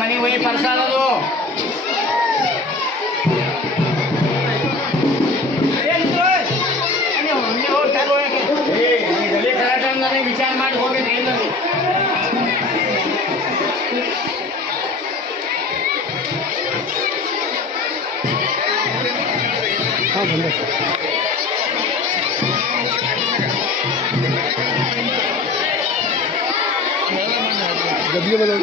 ಮನಿ ಹೋಗಿ ಪರ್ಸಾಲದು ವಿಚಾರ ಮಾಡಿ ಹೋಗಿ गद्दी बदल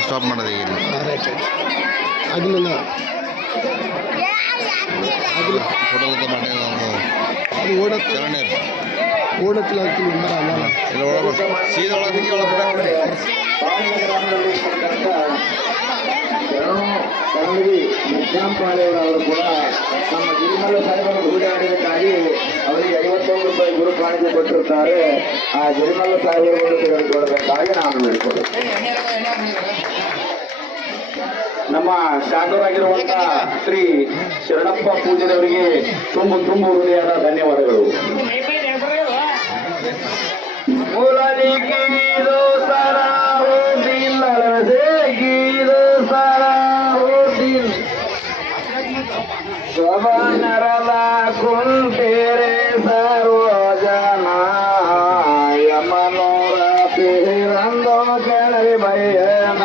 ಸ್ಟಾಪ್ ಮಾಡೋದು ಈಗ ಆಗಿಲ್ಲ ಫೋಟೋದ ಮಾಡಿ ಅದು ಓಡತ್ತೆ ಚರಂಡಿ ಓಡತ್ತಿಲ್ಲ ಆಗ್ತೀನಿ ಇಲ್ಲ ಒಳಗೆ ಸೀದಾ ಒಳಗೆ ಒಳಗೆ ಅವರು ಕೂಡ ನಮ್ಮ ಗಿರಿಮಲ್ಲ ಸಾಹೇಬರ ಗೂಡಾಡೋದಕ್ಕಾಗಿ ಅವರಿಗೆ 51 ರೂಪಾಯಿ ಗುರು ಕಾಣಿಕೆ ಕೊಟ್ಟಿರುತ್ತಾರೆ. ಆ ಗಿರಿಮಲ್ಲ ಸಾಹೇಬರು ತೆಗೆದುಕೊಳ್ಳಬೇಕಾಗಿ ನಾನು ಹೇಳಿಕೊಡುತ್ತೇನೆ. ನಮ್ಮ ಶಾಖರಾಗಿರುವಂತಹ ಶ್ರೀ ಶರಣಪ್ಪ ಪೂಜೆಯವರಿಗೆ ತುಂಬ ಹೃದಯದ ಧನ್ಯವಾದಗಳು. ನರಲ ಕುಂಟೇರೆ ಸರ್ವಜನ ಯಮನೋರ ಪಿರಂದೋ ಕೆಳಗೆ ಭಯನ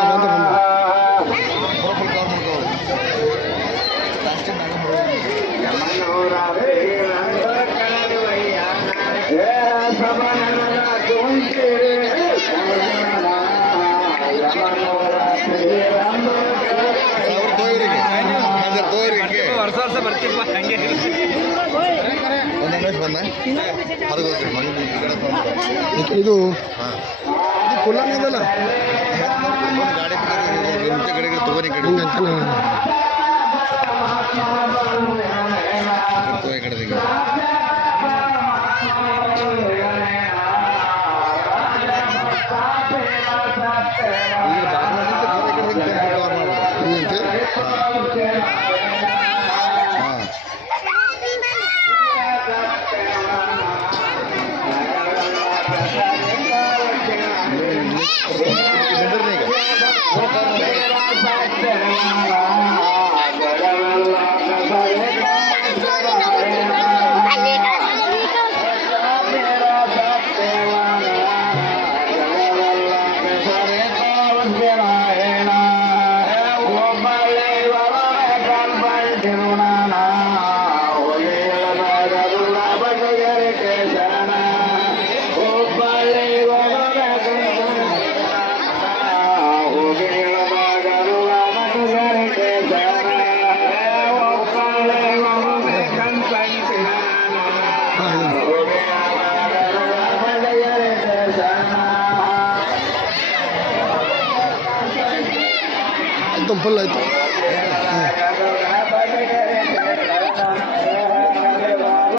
ಯಮನೋರ ಪಿರಂದೋ ಕೆಳಗೆ ಭಯನ ಸಬನರ ಕುಂಟೇರೆ ಸರ್ವಜನ ಯಮನೋರ ಪಿರಂದೋ ವರ್ಷ ಬರ್ತೀಪ್ಪ ಹಂಗೆ ಇದು ಕುಲಾನ ಇದಲ್ಲ ಗಾಡಿ ಕಡೆಗೆ ತಗೋರಿ ಕಡೆ ಕಡೆದಿಗೆ एकदम फुल आयತು